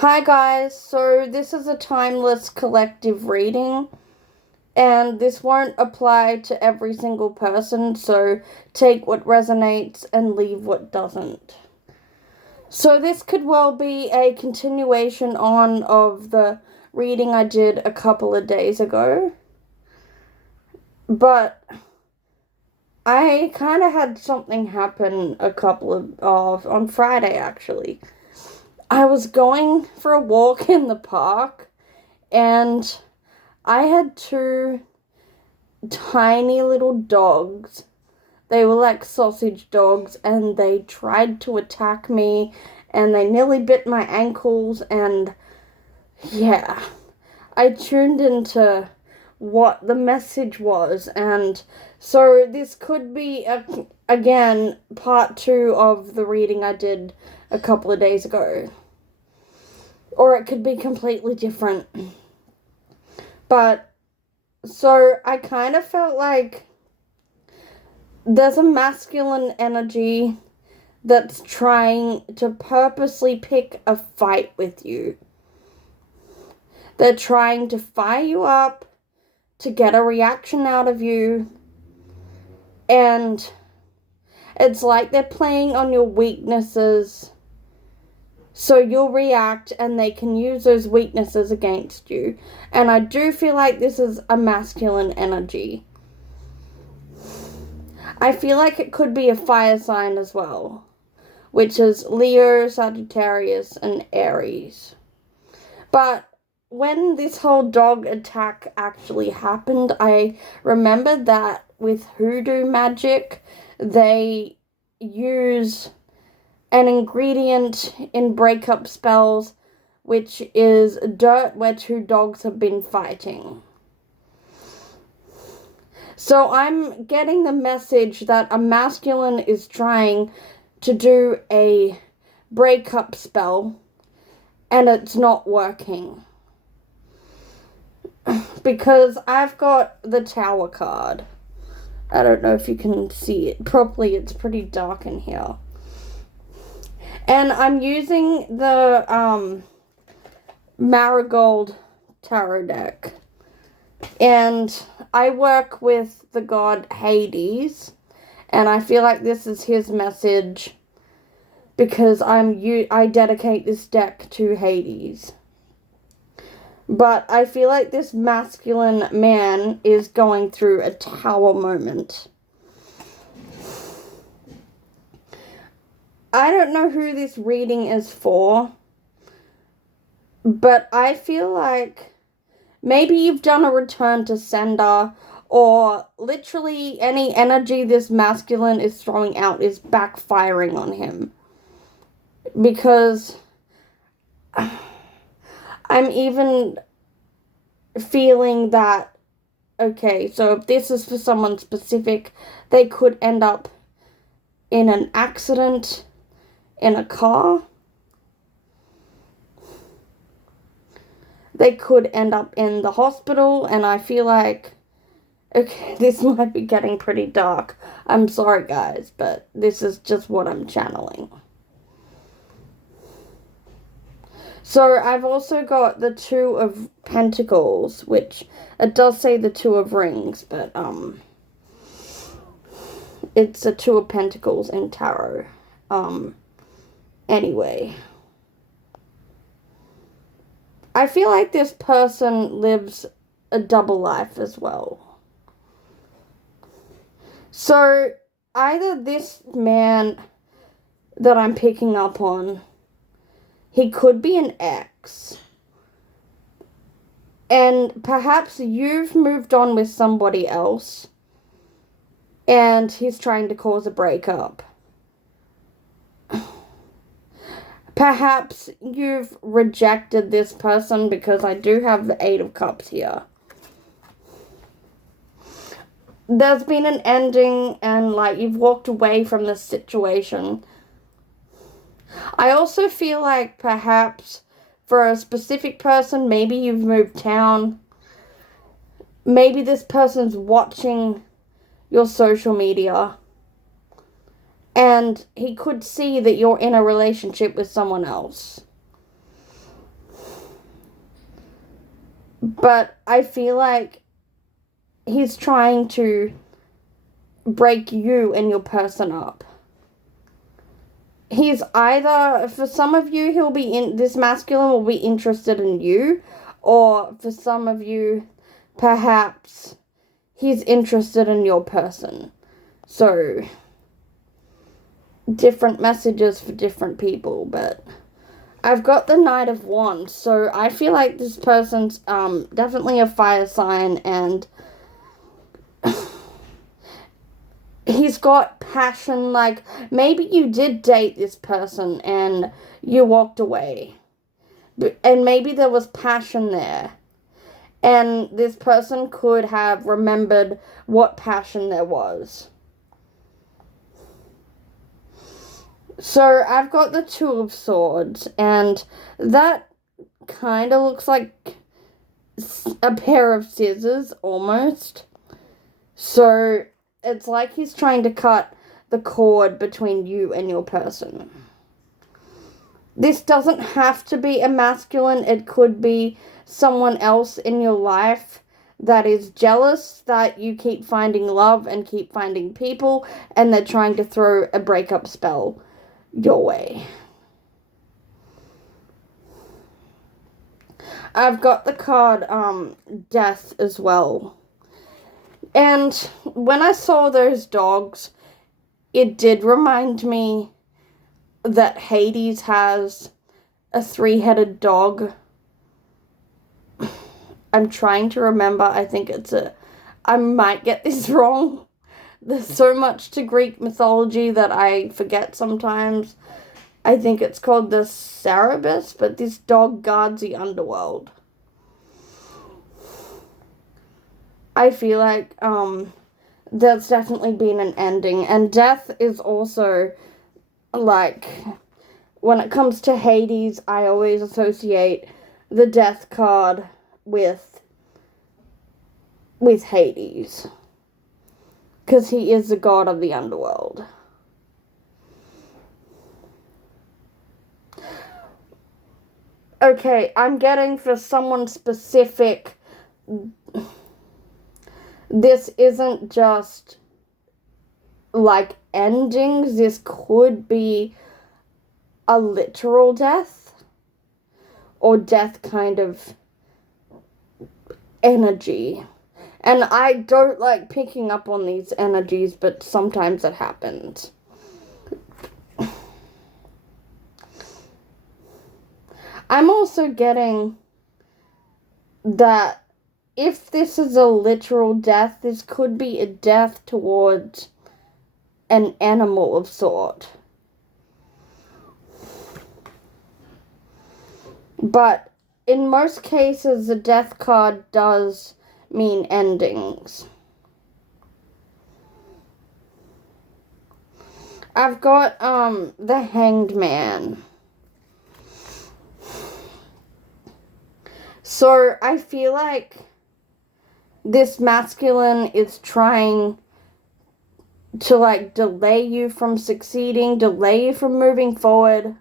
Hi guys, so this is a timeless collective reading, and this won't apply to every single person, so take what resonates and leave what doesn't. So this could well be a continuation on of the reading I did a couple of days ago, but I kind of had something happen on Friday actually. I was going for a walk in the park, and I had two tiny little dogs. They were like sausage dogs, and they tried to attack me, and they nearly bit my ankles, and yeah. I tuned into what the message was, and so this could be, again, part 2 of the reading I did a couple of days ago. Or it could be completely different. But, so I kind of felt like there's a masculine energy that's trying to purposely pick a fight with you. They're trying to fire you up, to get a reaction out of you, and it's like they're playing on your weaknesses, so you'll react and they can use those weaknesses against you. And I do feel like this is a masculine energy. I feel like it could be a fire sign as well, which is Leo, Sagittarius, and Aries. But when this whole dog attack actually happened, I remembered that with hoodoo magic, they use an ingredient in breakup spells, which is dirt where two dogs have been fighting. So I'm getting the message that a masculine is trying to do a breakup spell, and it's not working. Because I've got the Tower card. I don't know if you can see it properly. It's pretty dark in here. And I'm using the Marigold tarot deck. And I work with the god Hades. And I feel like this is his message, because I dedicate this deck to Hades. But I feel like this masculine man is going through a tower moment. I don't know who this reading is for, but I feel like maybe you've done a return to sender, or literally any energy this masculine is throwing out is backfiring on him. Because I'm even feeling that, okay, so if this is for someone specific, they could end up in an accident in a car. They could end up in the hospital, and I feel like, okay, this might be getting pretty dark. I'm sorry, guys, but this is just what I'm channeling. So I've also got the Two of Pentacles, which it does say the Two of Rings, but it's a Two of Pentacles in tarot. Anyway, I feel like this person lives a double life as well. So either this man that I'm picking up on, he could be an ex. And perhaps you've moved on with somebody else, and he's trying to cause a breakup. Perhaps you've rejected this person, because I do have the Eight of Cups here. There's been an ending, and like you've walked away from this situation. I also feel like perhaps for a specific person, maybe you've moved town. Maybe this person's watching your social media, and he could see that you're in a relationship with someone else. But I feel like he's trying to break you and your person up. He's either, for some of you, this masculine will be interested in you, or for some of you, perhaps he's interested in your person. So, different messages for different people, but I've got the Knight of Wands, so I feel like this person's definitely a fire sign, and he's got passion. Like, maybe you did date this person and you walked away, and maybe there was passion there, and this person could have remembered what passion there was. So I've got the Two of Swords, and that kind of looks like a pair of scissors, almost. So it's like he's trying to cut the cord between you and your person. This doesn't have to be a masculine. It could be someone else in your life that is jealous that you keep finding love and keep finding people, and they're trying to throw a breakup spell your way. I've got the card Death as well. And when I saw those dogs, it did remind me that Hades has a 3-headed dog. I'm trying to remember. I might get this wrong. There's so much to Greek mythology that I forget sometimes. I think it's called the Cerberus, but this dog guards the underworld. I feel like there's definitely been an ending, and death is also, like, when it comes to Hades, I always associate the death card with Hades, because he is the god of the underworld. Okay, I'm getting for someone specific. This isn't just like endings. This could be a literal death, or death kind of energy. And I don't like picking up on these energies, but sometimes it happens. I'm also getting that if this is a literal death, this could be a death towards an animal of sort. But in most cases, the death card does mean endings. I've got the Hanged Man. So I feel like this masculine is trying to, like, delay you from succeeding, delay you from moving forward.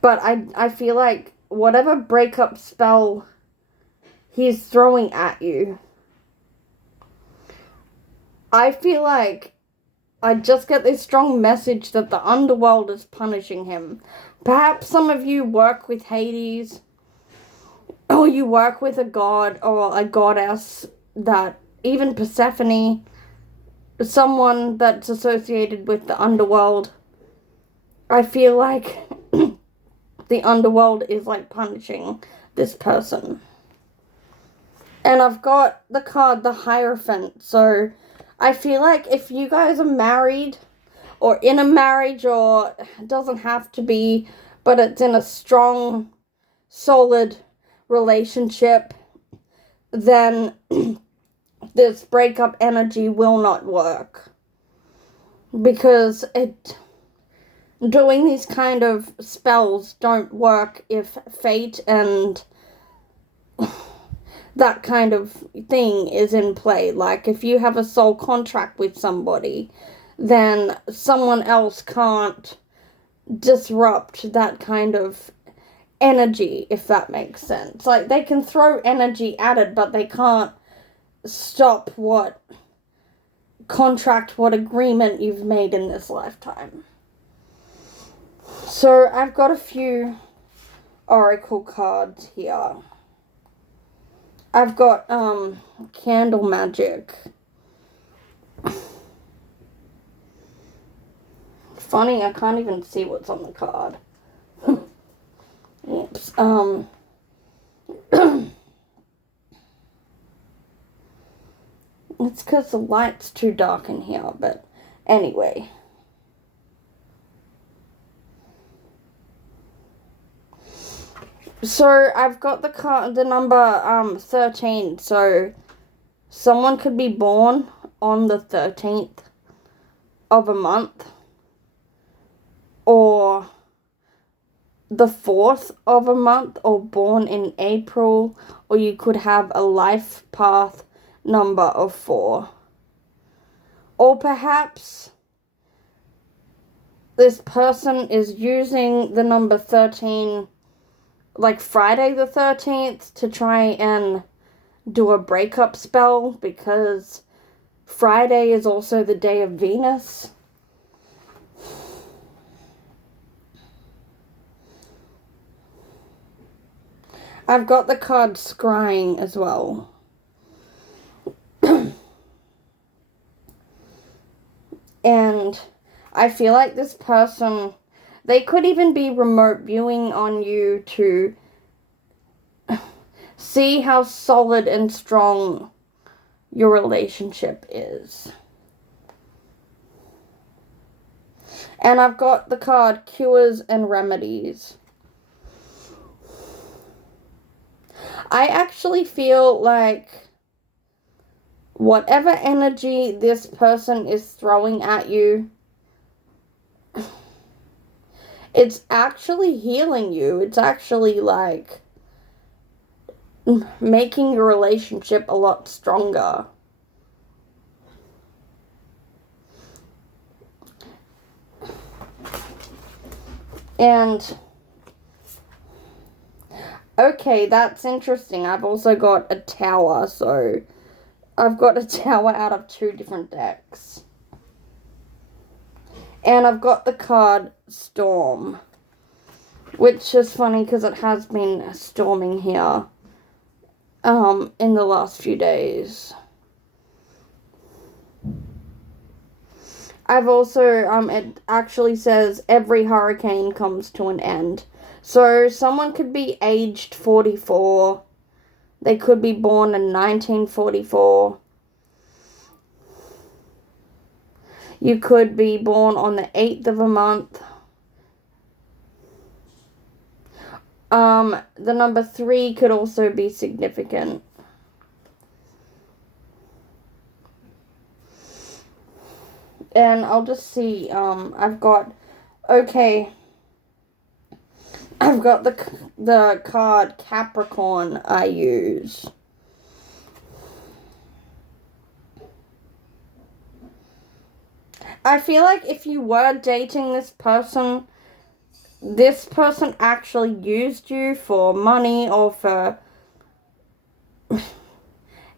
But I feel like whatever breakup spell he's throwing at you, I feel like I just get this strong message that the underworld is punishing him. Perhaps some of you work with Hades, or you work with a god or a goddess, that even Persephone, someone that's associated with the underworld. I feel like the underworld is, like, punishing this person. And I've got the card, the Hierophant. So I feel like if you guys are married, or in a marriage, or it doesn't have to be, but it's in a strong, solid relationship, then this breakup energy will not work. Because doing these kind of spells don't work if fate and that kind of thing is in play. Like, if you have a soul contract with somebody, then someone else can't disrupt that kind of energy, if that makes sense. Like, they can throw energy at it, but they can't stop what agreement you've made in this lifetime. So I've got a few oracle cards here. I've got candle magic. Funny, I can't even see what's on the card. Oops. It's because the light's too dark in here, but anyway. So I've got the number 13. So someone could be born on the 13th of a month, or the 4th of a month, or born in April, or you could have a life path number of 4. Or perhaps this person is using the number 13, like Friday the 13th, to try and do a breakup spell, because Friday is also the day of Venus. I've got the card Scrying as well. And I feel like this person, they could even be remote viewing on you to see how solid and strong your relationship is. And I've got the card Cures and Remedies. I actually feel like whatever energy this person is throwing at you, it's actually healing you. It's actually like making your relationship a lot stronger. And okay, that's interesting. I've also got a tower, so I've got a tower out of 2 different decks. And I've got the card Storm, which is funny because it has been storming here in the last few days. I've also, it actually says every hurricane comes to an end. So someone could be aged 44. They could be born in 1944. You could be born on the 8th of a month. The number 3 could also be significant. And I'll just see, I've got the card Capricorn I use. I feel like if you were dating this person actually used you for money or for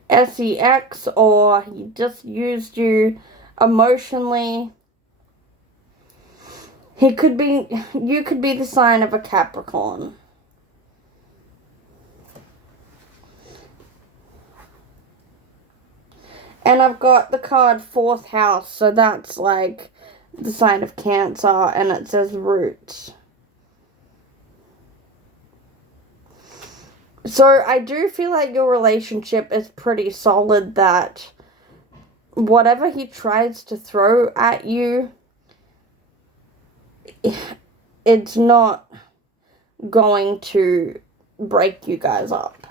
sex, or he just used you emotionally. You could be the sign of a Capricorn. And I've got the card 4th house, so that's like the sign of Cancer, and it says roots. So I do feel like your relationship is pretty solid, that whatever he tries to throw at you, it's not going to break you guys up.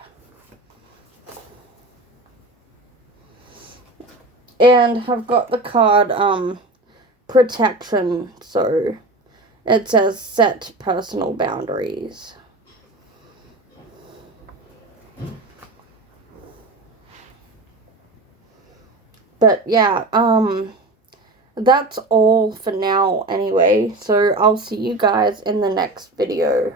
And I've got the card Protection, so it says set personal boundaries. But yeah, that's all for now anyway. So I'll see you guys in the next video.